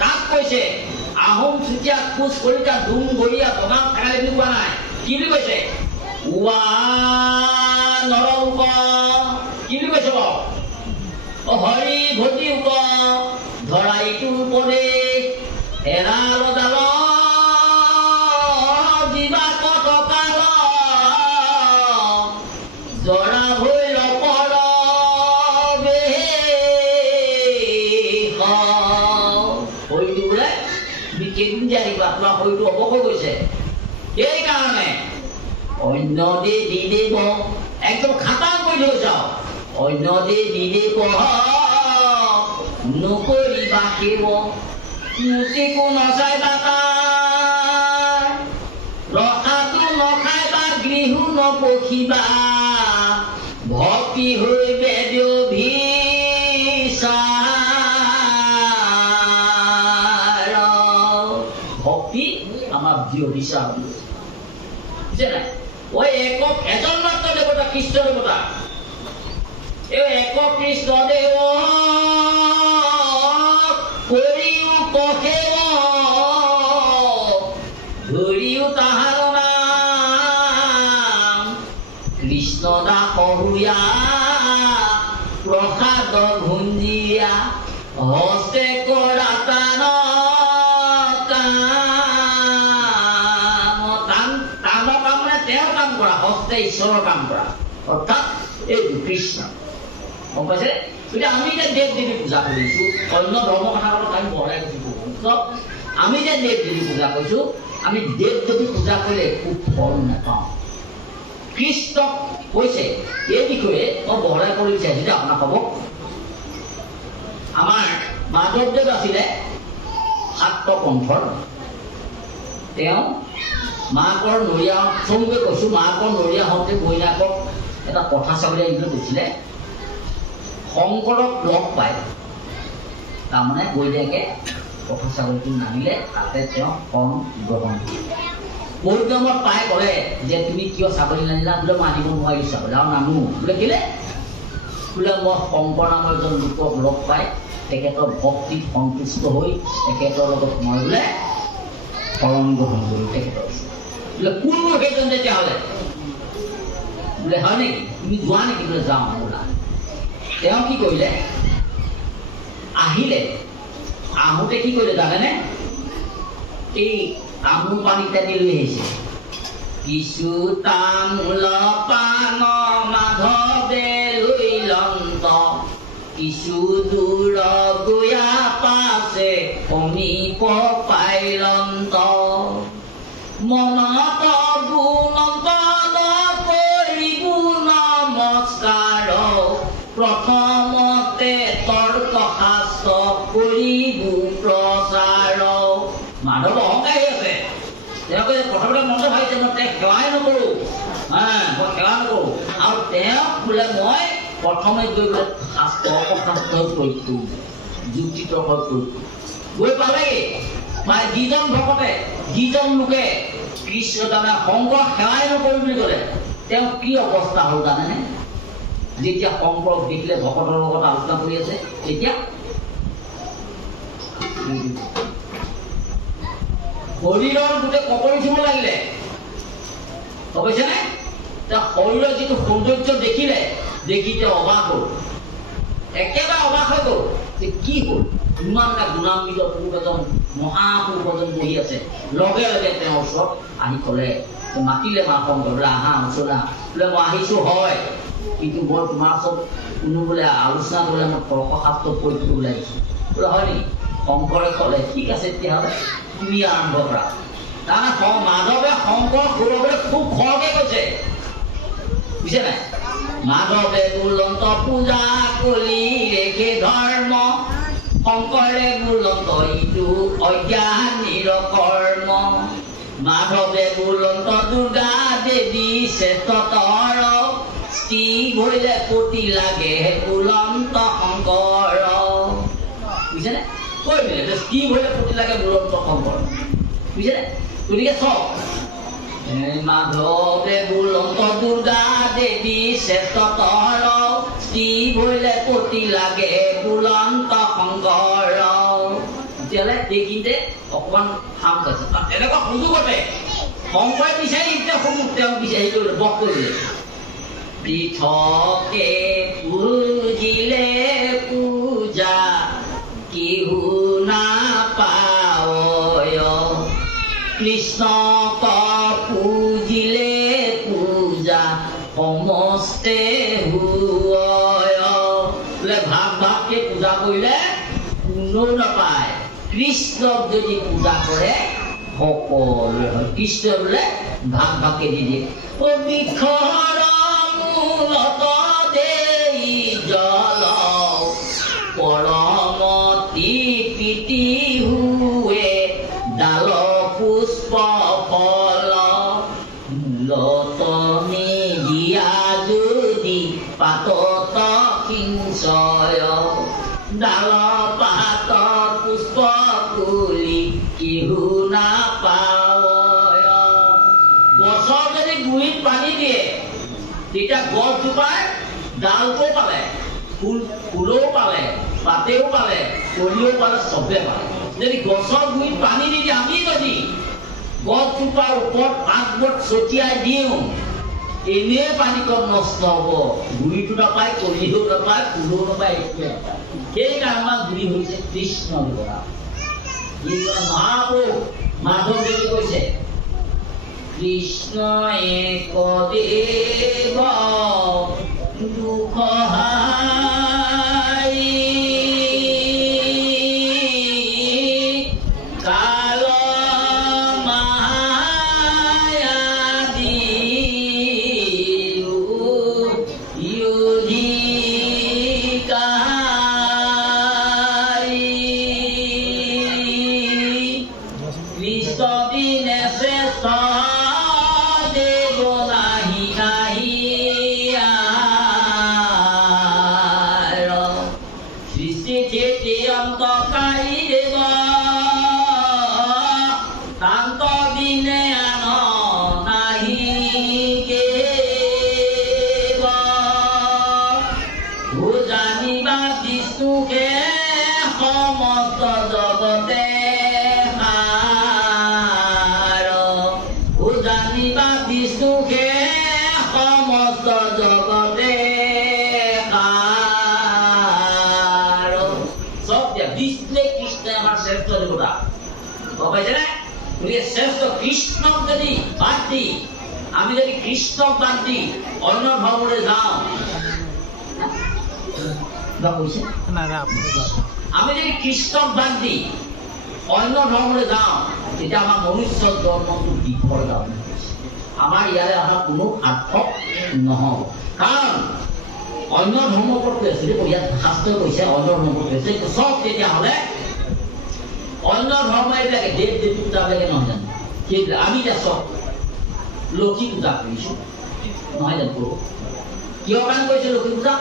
কাক কৈছে আহোম চুতীয়া কোচ কলিতা ডুম গৰিয়া বগাম থাকালে বুলি কোৱা নাই কি বুলি কৈছে উৱা নৰংক কি বুলি কৈছে বাৰু হৰি ভতি উক ধৰাইটো পৰে এৰাল ডাল জীৱা কটকাল জৰা ভৈৰ পৰ হৰিটো বোলে তুমি কেইদিন যে আহিবা তোমাৰ হৰিটো অৱসৰ গৈছে সেইকাৰণে অন্য দেৱী দেৱ একদম খাটাং কৰি থৈছ অন্য দেৱী দেৱ নকৰিবা কেৱ মুচিকো নচাইবা তাৰ ৰসাটো নখাইবা গৃহ নপখিবা ভক্তি হৈ বেদ ভক্তি আমাৰ বিচাৰ বুঝে নাই ওই একক এজন মাত্ৰ দেৱতা কৃষ্ণ দেৱতা এই একক কৃষ্ণ দেৱ কৰিও কহেৱ ধৰিও তাহাৰ নাম কৃষ্ণ দাস হুয়া প্ৰসাদ ভুঞ্জিয়া হস্তে কৰা তান হস্তে ঈশ্বৰৰ কাম কৰা অৰ্থাৎ এইটো কৃষ্ণ গম পাইছে গতিকে আমি যে দেৱ দেৱী পূজা কৰিছো অন্য ধৰ্ম কথা আমি বঢ়াই কৈছো আমি যে দেৱ দেৱী পূজা কৰিছো আমি দেৱ দেৱী পূজা কৰিলে একো ফল নাপাওঁ কৃষ্ণক কৈছে এই বিষয়ে মই বঢ়াই কৰি বিচাৰিছো যে আপোনাক ক'ব আমাৰ মাধৱদেৱ আছিলে শাক্ত পন্থৰ তেওঁ মাকৰ নৰিয়া চমুকৈ কৈছো মাকৰ নৰিয়া হওঁতে বৈনাকক এটা কথা চাবলৈ আহিবলৈ কৈছিলে শংকৰক লগ পাই তাৰমানে বৈনাকে কথা চাবলৈটো নামিলে তাতে তেওঁ কম গ্ৰহণ পৰিক্ৰমত পাই ক'লে যে তুমি কিয় ছাগলী নানিলা বোলে মই আনিব নোৱাৰিলো ছাগলী আৰু নানো বোলে কেলে বোলে মই শংকৰ নামৰ এজন লোকক লগ পাই তেখেতৰ ভক্তিত সন্তুষ্ট হৈ তেখেতৰ লগত মই বোলে শৰণ গ্ৰহণ কৰি তেখেতৰ বোলে কোন সেইজন তেতিয়াহ'লে বোলে হয় নেকি তুমি যোৱা নেকি বোলে যাওঁ বোলা তেওঁ কি কৰিলে আহিলে আহোঁতে কি কৰিলে জানেনে এই তামোল পাণ ইত্যাদি লৈ আহিছে কিছু তামোল পাণ মাধৱে লৈ লন্ত কিছু দূৰ গয়া পাছে সমীপ পাইলন্ত মনত গুণন্ত কৰিব নমস্কাৰ প্ৰথমতে তৰ্ক শাস্ত্ৰ কৰিব প্ৰচাৰ মাধৱ অহংকাৰী আছে তেওঁ কৈছে প্ৰথমতে মনটো ভাবিছে মই তেওঁক সেৱাই নকৰো মই সেৱা নকৰো আৰু তেওঁক বোলে মই প্ৰথমে গৈ বোলে শাস্ত্ৰ অপশাস্ত্ৰ প্ৰয়োগ কৰোঁ যুক্তি তৰ্ক প্ৰয়োগ গৈ পালেগৈ মানে যিজন ভকতে যিজন লোকে কৃষ্ণ তাৰমানে শংকৰ সেৱাই নকৰো বুলি ক'লে তেওঁ কি অৱস্থা হ'ল জানেনে যেতিয়া শংকৰক দেখিলে ভকতৰ লগত আলোচনা কৰি আছে তেতিয়া শৰীৰৰ গোটেই কপৰি উঠিব লাগিলে কৈছেনে তেওঁ শৰীৰৰ যিটো সৌন্দৰ্য দেখিলে দেখি তেওঁ অবাক হ'ল একেবাৰে অবাক হৈ গ'ল যে কি হ'ল ইমান এটা গুণান্বিত পুৰুষ এজন মহাপুৰুষ এজন বহি আছে লগে লগে তেওঁৰ ওচৰত আহি ক'লে মাতিলে মা শংকৰ বোলে আহা আলোচনা বোলে মই আহিছো হয় কিন্তু মই তোমাৰ ওচৰত কোনো বোলে আলোচনা কৰিলে মই তৰ্কশাস্ত্ৰ প্ৰয়োগ কৰিবলৈ আহিছো বোলে হয় নেকি শংকৰে ক'লে ঠিক আছে তেতিয়াহ'লে তুমি আৰম্ভ কৰা তাৰমানে মাধৱে শংকৰ সৌৰভে খুব খৰকে কৈছে বুজিছে নাই মাধৱে বুলন্ত পূজা কৰি ৰেখে ধৰ্ম শংকৰে বুলন্ত ইটো অজ্ঞানীৰ কৰ্ম মাধৱে বুলন্ত দুৰ্গা দেৱী শ্ৰেষ্ঠতৰ স্ত্ৰী ভৰিলে পতি লাগে বুলন্ত শংকৰ বুজিছেনে কৈ দিলে স্ত্ৰী ভৰিলে পতি লাগে বুলন্ত শংকৰ বুজিছেনে গতিকে চাওক মাধৱে বুলন্ত দুৰ্গা দেৱী শ্ৰেষ্ঠতৰ স্ত্ৰী ভৰিলে পতি লাগে বুলন্ত শংকৰ তেতিয়াহ'লে সেইখিনিতে অকণমান ফাম পাইছে তাত তেনেকুৱা সুযোগতে শংকৰে বিচাৰি এতিয়া সুযোগ তেওঁ বিচাৰি কৰিলে বস কৰিলে পৃথকে পুজিলে পূজা কেহু নাপায় কৃষ্ণক পুজিলে পূজা সমস্তে হুয় বোলে ভাগ ভাগকে পূজা কৰিলে কোনো নাপায় কৃষ্ণক যদি পূজা কৰে সকলোৱে হয় কৃষ্ণ বোলে ভাগ ভাগকে দি দিয়ে বৃক্ষৰ মূলত দেই জল পৰমতি প্ৰীতি হুৱে ডাল পুষ্প ফল মূলতনে দিয়া যদি পাতত কিঞ্চয় ডাল পাত পুষ্প কুলি কেহু নাপায় গছৰ যদি গুৰিত পানী দিয়ে তেতিয়া গছজোপাই ডালটো পালে ফুলও পালে পাতেও পালে কলিও পালে চবে পালে যদি গছৰ গুৰিত পানী দি আমি যদি গছজোপাৰ ওপৰত পাতবোৰ ছটিয়াই দিওঁ এনেই পানী কম নষ্ট হ'ব গুৰিটো নাপায় কলিও নাপায় ফুলও নাপায় একোৱে নাপায় সেইকাৰণে আমাৰ গুৰি হৈছে কৃষ্ণ দেৱতা মহাপুৰুষ মাধৱদেৱে কৈছে কৃষ্ণ এক দেৱ দুখ কাল মায়া দিও ইউধিকাৰী কৃষ্ণ বিনে শ্ৰেষ্ঠ শ্রেষ্ঠ কৃষ্ণক যদি বাদ দি আমি যদি কৃষ্ণক বাদ দি অন্য ধৰ্মলৈ যাওঁ আমি যদি কৃষ্ণক বাদ দি অন্য ধৰ্মলৈ যাওঁ তেতিয়া আমাৰ মনুষ্য জন্মটো বিফল যাব আমাৰ ইয়ালৈ অহা কোনো সাৰ্থক নহ'ব কাৰণ অন্য ধৰ্ম ওপৰত কৈ আছো ইয়াত শাস্ত্ৰই কৈছে অন্য ধৰ্ম ওপৰত কৈছে চব তেতিয়াহ'লে অন্য ধৰ্ম এইবিলাকে দেৱ দেৱী পূজাবিলাকে নহয় জানো সেইবিলাক আমি এতিয়া চব লক্ষী পূজা কৰিছোঁ নহয় জানো কৰোঁ কিহৰ কাৰণে কৰিছে লক্ষী পূজা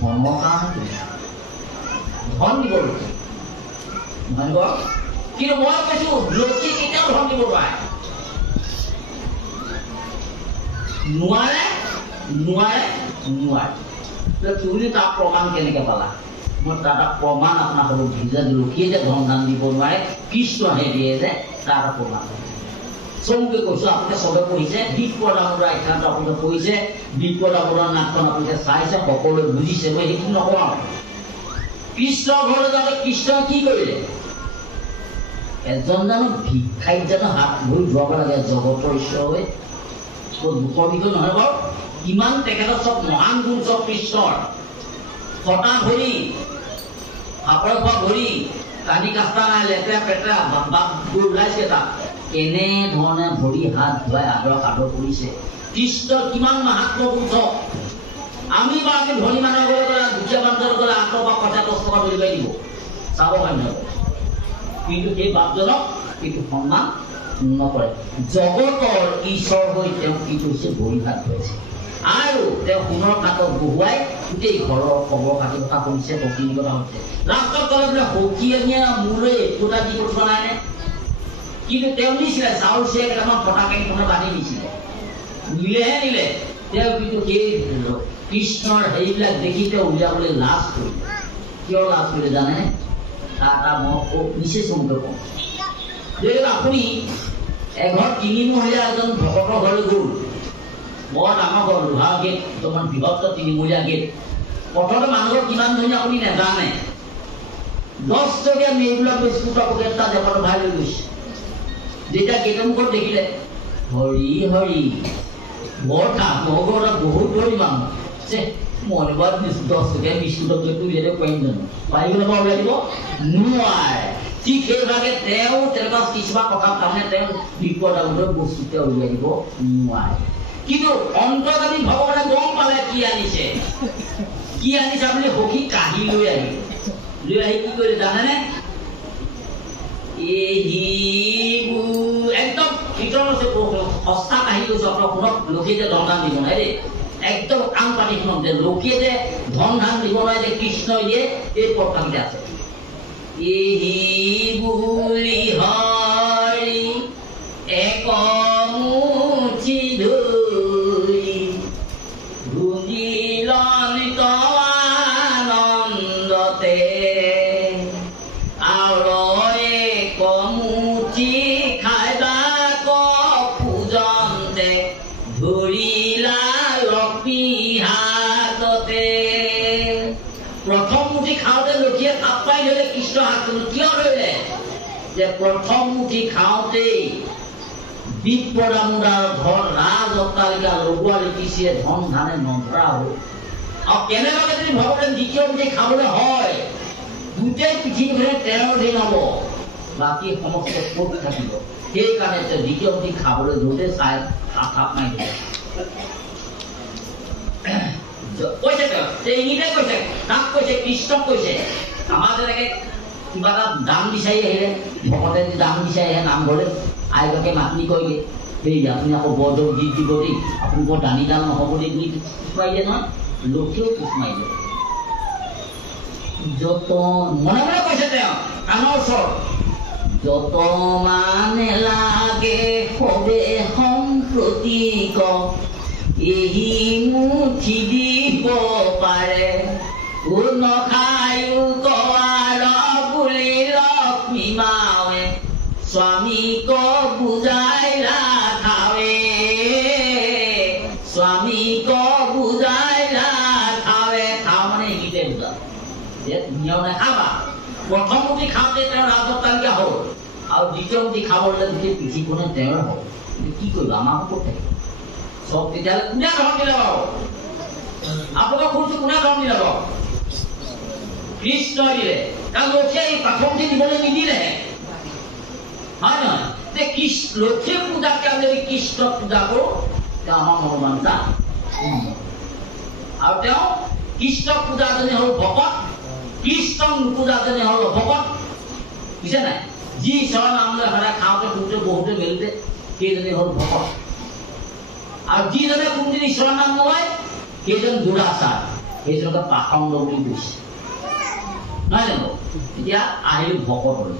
ধৰ্মৰ কাৰণে ধন দিব লক্ষী নহয় কিন্তু মই কৈছো লক্ষী কেতিয়াও ধন দিব নোৱাৰে তুমি তাৰ প্ৰমাণ কেনেকে পালা মই তাৰ এটা প্ৰমাণ আপোনালোকক দিছোঁ যে লক্ষীয়ে যে ধন দান দিব নোৱাৰে কৃষ্ণহে দিয়ে যে তাৰ এটা প্ৰমাণ চমুকে কৈছো আপোনালোকে চবে পঢ়িছে বিপদ দামোদৰ আখ্যানটো আপোনালোকে পঢ়িছে বিপদ দামোদৰ নাটখন আপোনালোকে চাইছে সকলোৱে বুজিছে মই সেইটো নকওঁ কৃষ্ণ ঘৰলৈ যাওঁতে কৃষ্ণই কি কৰিলে এজন জানো ভিক্ষাৰীত জানো হাত ভৰি ধুৱাব লাগে জগতৰ ঈশ্বৰ হৈ দুখৰ বিষয় নহয় বাৰু কিমান তেখেতৰ চব মহান গুণ চব কৃষ্ণৰ ফটা ভৰি আপৰ খোৱা ভৰি কানি কাষ্টা নাই লেতেৰা পেটেৰা বাপবোৰ ওলাইছে তাত কেনেধৰণে ভৰি হাত ধুৱাই আদৰ সাদৰ কৰিছে কৃষ্ণৰ কিমান মাহাত্ম্যগুণ চব আমি বা আমি ধনী মানুহৰ ঘৰলৈ গ'লে দুখীয়া মানুহৰ গ'লে 8 বা 50 টকা ধৰিবাই দিব চাব হয় নহয় কিন্তু সেই বাপজনক কিন্তু সন্মান নকৰে জগতৰ ঈশ্বৰ হৈ তেওঁ কি কৰিছে ভৰি হাত ধুৱাইছে আৰু তেওঁ সোণৰ কাঠত বহুৱাই গোটেই ঘৰৰ খবৰ খাতি কথা কৰিছে ভক্তিৰ কথা হৈছে লাষ্টত ক'লে বোলে সখীয়ে মোলৈ একোটা দি পঠোৱা নাই নে কিন্তু তেওঁ নিছিলে চাউল চিৰা কেইটামান পটাকে কেইটামান বান্ধি দিছিলে নিলে তেওঁ কিন্তু সেই কৃষ্ণৰ হেৰিবিলাক দেখি তেওঁ উলিয়াবলৈ লাজ কৰিলে কিয় লাজ কৰিলে জানে এটা মই বিশেষ মন্তব্য কওঁ যে আপুনি এঘৰ তিনিমহলীয়া এজন ভকতৰ ঘৰলৈ গ'ল বৰ ডাঙৰ ঘৰ লোহা গেট অকণমান বৃহৎ তিনিমহলীয়া গেট প্ৰথমতে মানুহৰ কিমান ধনী আপুনি নেজানে 10 টকীয়া মেইবিলাক বিস্কুটৰ পকেট এটা জেপত ভৰাই লৈ গৈছে যেতিয়া গেটৰ মুখত দেখিলে হৰি হৰি বৰ কামঘৰত বহুত ধনী মানুহ মই এবাৰ 10 টকীয়া বিস্কুটৰ পকেটটো উলিয়াই দিব পাৰিম জানো পাৰিবলৈ মই উলিয়াই দিব নোৱাৰে ঠিক সেইভাগে তেওঁ তেনেকুৱা কিছুমান কথা তাৰমানে তেওঁ বিপদ আপদৰ বস্তু তেওঁ উলিয়াই দিব নোৱাৰে কিন্তু অন্তৰ্যামী ভগৱানে গম পালে কি আনিছে আপুনি সখী কাঢ়ি লৈ আহি কি কৰিলে জানেনে একদম ভিতৰত আছে সস্তা কাঢ়ি গৈছে আপোনাৰ শুনক লোকে যে ধন ধান দিব নাই দেই একদম কাম পাতি শুনক যে লোকে যে ধন ধান দিব নোৱাৰে যে কৃষ্ণই দিয়ে এই কথাকেইটা আছে বুলি হৰি একমুঠি ধৰি ভুজিলনিত আনন্দতে আৰু একমুঠি খাইবা পূজন্তে ধৰিলা লক্ষ্মী হাততে প্ৰথম মুঠি খাওঁতে লক্ষীয়ে তাপ পাই ধৰিলে কৃষ্ণ হাতটো কিয় ধৰিলে যে প্ৰথম মুঠি খাওঁতেই বিপদামুদাৰ ঘৰ ৰাজ অট্টালিকা লগোৱা লিখিছে ধন ধানে নধৰা হ'ল আৰু কেনেবাকে যদি ভগৱানে দ্বিতীয় মুঠি খাবলৈ হয় গোটেই পৃথিৱীখনে 13 দিন হ'ব বাকী সমস্ত ক'ত থাকিব সেইকাৰণে তেওঁ দ্বিতীয় মুঠি খাবলৈ ধৰোঁতে চাই থাপ মাৰি দিলে কৈছে ইংলিছে কৈছে তাক কৈছে কৃষ্ণক কৈছে আমাৰ যেনেকে কিবা এটা দাম বিচাৰি আহিলে ভকতে দাম বিচাৰি আহে নামঘৰলৈ আইগকে মাতি কয়গৈ সেই আপুনি আকৌ বৰদৌৰ গীত দিব দেই আপুনি বৰ দানী দাম নহ'ব দেই বুলি কিছুমাই দিয়ে নহয় লক্ষীয়েও কিছুমাই দিয়ে যত মনে মনে কৈছে তেওঁ কাণৰ ওচৰত যত মানে লাগে সবে সম্প্ৰতীক এই মুঠি দিব পাৰে নখায়ো কোৱাৰ বুলি লক্ষ্মী মাৱে স্বামীক বুজাই ৰাখাৱে খাওঁ মানে এইকেইটাই বুজা যে ধুনীয়াও নাখাবা প্ৰথম মুঠি খাওঁতে তেওঁৰ ৰাজত্বালিকা হ'ল আৰু দ্বিতীয় মুঠি খাবলৈ গোটেই পৃথিৱীখনে তেওঁৰ হ'ল কি কৰিবা আমাৰ ক'ত থাকিব চব তেতিয়াহ'লে কোনে ধন দিলে বাৰু আপোনালোকক শুনিছো কোনে ধন দিলে বাৰু কৃষ্ণই দিলে কাৰণ লক্ষীয়ে এই প্ৰথমটি দিবলৈ নিদিলে হয় নহয় যে লক্ষীৰ পূজাতকৈ আমি যদি কৃষ্ণক পূজা কৰোঁ তেওঁ আমাৰ মনোমানতা আৰু তেওঁ কৃষ্ণক পূজাজনী হ'ল ভকত কৃষ্ণক পূজাজনী হ'ল ভকত বুজিছে নাই যি ঈশ্বৰৰ নাম লৈ সদায় খাওঁতে শুওঁতে বহুতে মেলোতে সেইজনী হ'ল ভকত আৰু যিজনে কোনদিন ঈশ্বৰৰ নাম নলয় সেইজন দুৰাচাৰ সেইজনকে পাখণ্ড বুলি কৈছে নহয় জানো এতিয়া আহিলো ভকতলৈ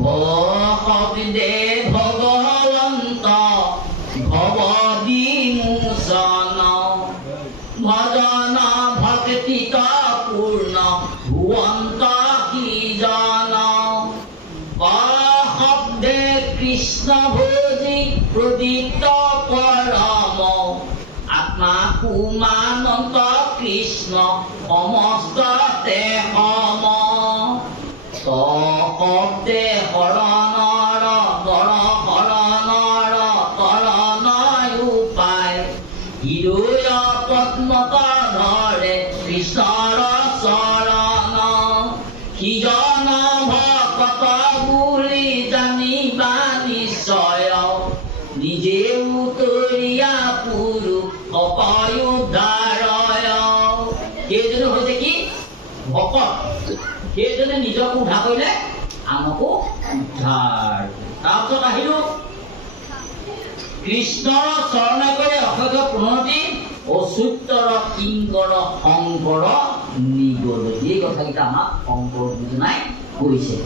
ভকতে ভগৱন্ত ভৱবিমোচন ভজন ভক্তিত পূৰ্ণ ভুৱন্ত কিজন অশব্দে কৃষ্ণ ভোজি প্ৰদীপ্ত পৰম আত্মা কুমানন্ত কৃষ্ণ সমস্ততে সম শব্দে শৰণৰ বৰ শৰণৰ কৰণয় উপায় হৃদয় পদ্মত ধৰে কৃষ্ণৰ চৰণ সিজন ভকত বুলি জানিবা নিশ্চয় নিজে উতৰীয়া পুৰুষ অপয়োদ্ধাৰয় সেইজনে হৈছে কি ভকত সেইজনে নিজক উদ্ধাৰ কৰিলে আমকো উদ্ধাৰ তাৰপিছত আহিলো কৃষ্ণৰ চৰণ কৰে অসংখ্য পুনৰতি অচ্যুতৰ কিংকৰ শংকৰ নিগল এই কথাকেইটা আমাক শংকৰ বুজনাই কৈছে।